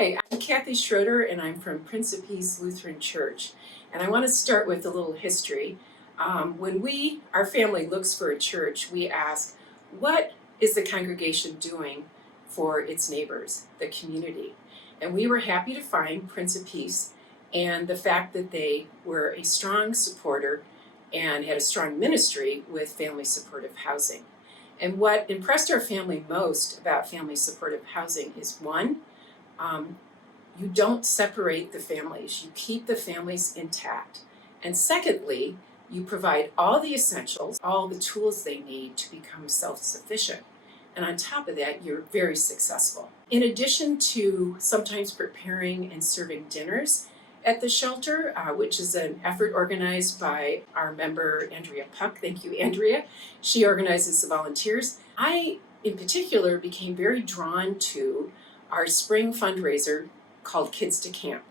Hi, I'm Cathy Schroeder, and I'm from Prince of Peace Lutheran Church. And I want to start with a little history. When our family looks for a church, we ask, what is the congregation doing for its neighbors, the community? And we were happy to find Prince of Peace and the fact that they were a strong supporter and had a strong ministry with family supportive housing. And what impressed our family most about family supportive housing is one, you don't separate the families, you keep the families intact. And secondly, you provide all the essentials, all the tools they need to become self-sufficient. And on top of that, you're very successful. In addition to sometimes preparing and serving dinners at the shelter, which is an effort organized by our member, Andrea Puck. Thank you, Andrea. She organizes the volunteers. I, in particular, became very drawn to our spring fundraiser called Kids to Camp.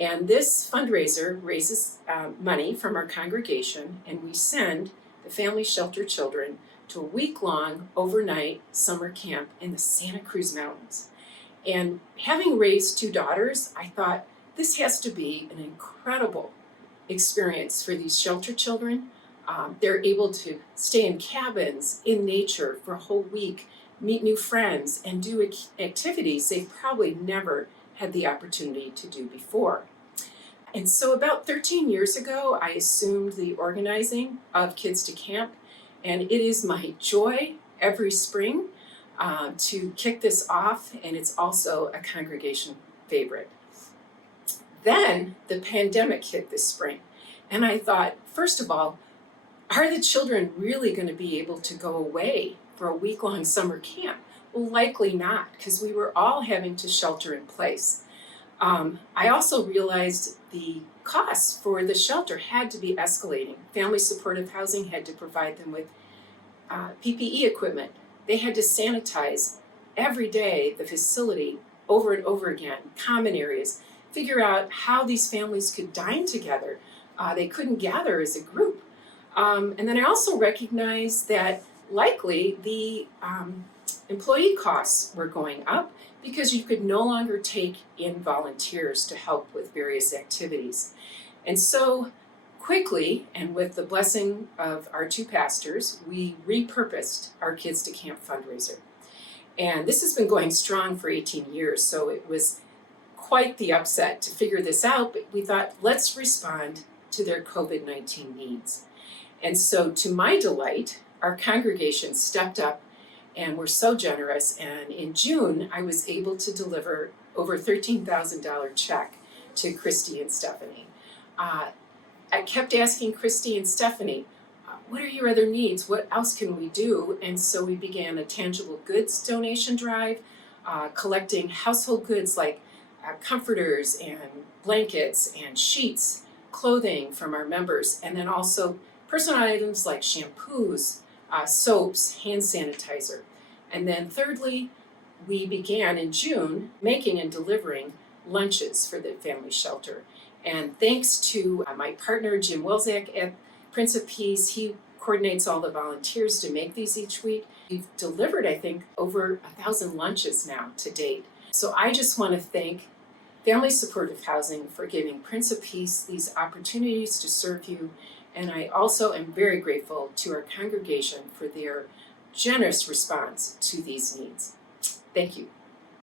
And this fundraiser raises money from our congregation, and we send the family shelter children to a week-long overnight summer camp in the Santa Cruz Mountains. And having raised two daughters, I thought this has to be an incredible experience for these shelter children. They're able to stay in cabins in nature for a whole week, meet new friends, and do activities they've probably never had the opportunity to do before. And so about 13 years ago, I assumed the organizing of Kids to Camp, and it is my joy every spring to kick this off, and it's also a congregation favorite. Then the pandemic hit this spring, and I thought, first of all, are the children really going to be able to go away for a week-long summer camp? Well, likely not, because we were all having to shelter in place. I also realized the costs for the shelter had to be escalating. Family supportive housing had to provide them with PPE equipment. They had to sanitize every day the facility over and over again, common areas, figure out how these families could dine together. They couldn't gather as a group. And then I also recognized that likely the employee costs were going up because you could no longer take in volunteers to help with various activities. And so quickly, and with the blessing of our two pastors, we repurposed our Kids to Camp fundraiser. And this has been going strong for 18 years, so it was quite the upset to figure this out, but we thought, let's respond to their COVID-19 needs. And so to my delight, our congregation stepped up and were so generous, and in June, I was able to deliver over $13,000 check to Christy and Stephanie. I kept asking Christy and Stephanie, what are your other needs? What else can we do? And so we began a tangible goods donation drive, collecting household goods like comforters and blankets and sheets, clothing from our members, and then also personal items like shampoos, soaps, hand sanitizer. And then thirdly, we began in June making and delivering lunches for the family shelter. And thanks to my partner, Jim Wilczak at Prince of Peace, he coordinates all the volunteers to make these each week. We've delivered, I think, over 1,000 lunches now to date. So I just want to thank Family Supportive Housing for giving Prince of Peace these opportunities to serve you. And I also am very grateful to our congregation for their generous response to these needs. Thank you.